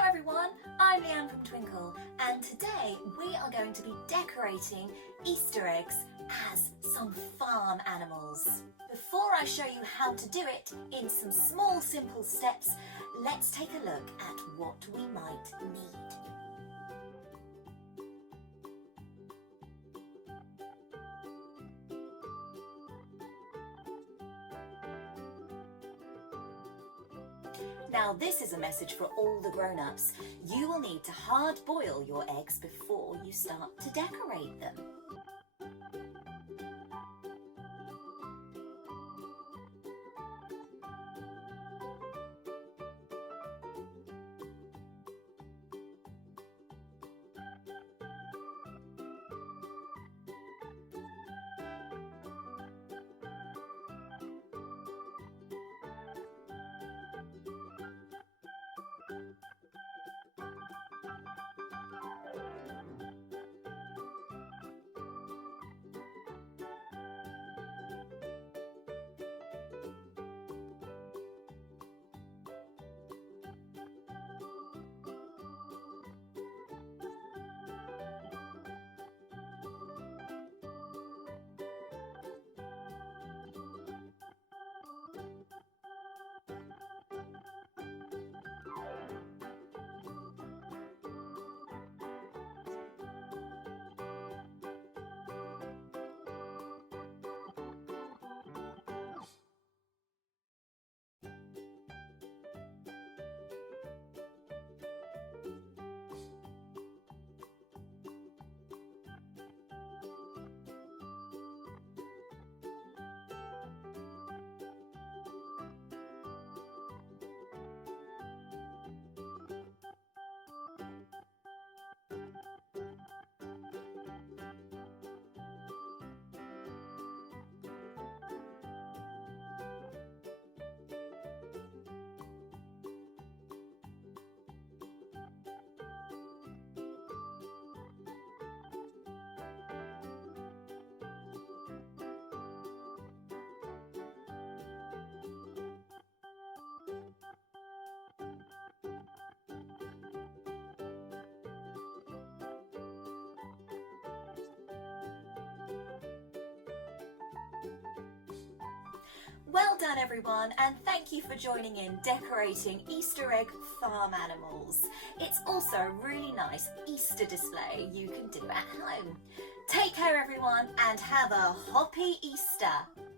Hello everyone, I'm Leanne from Twinkle, and today we are going to be decorating Easter eggs as some farm animals. Before I show you how to do it in some small simple steps, let's take a look at what we might need. Now this is a message for all the grown-ups. You will need to hard boil your eggs before you start to decorate them. Well done everyone, and thank you for joining in decorating Easter egg farm animals. It's also a really nice Easter display you can do at home. Take care everyone and have a hoppy Easter!